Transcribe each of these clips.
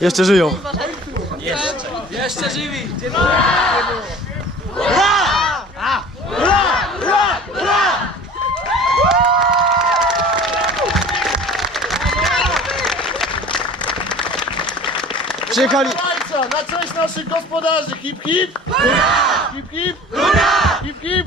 Jeszcze żyją. Jeszcze żywi! Przyjechali. Na cześć naszych gospodarzy. Hip hip. Hip hip. Hip hip.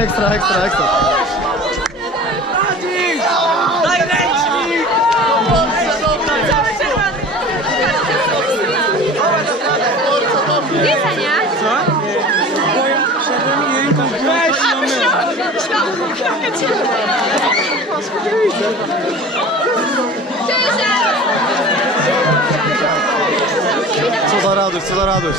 Ekstra, ekstra, ekstra. Daj ręcznik! Co za radość, co za radość.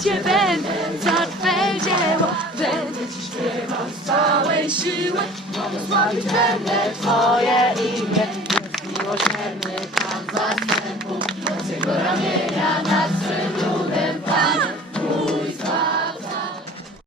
Cię będę za Twe dzieło Będę Ci śpiewał z całej siły. Błogosławić będę Twoje imię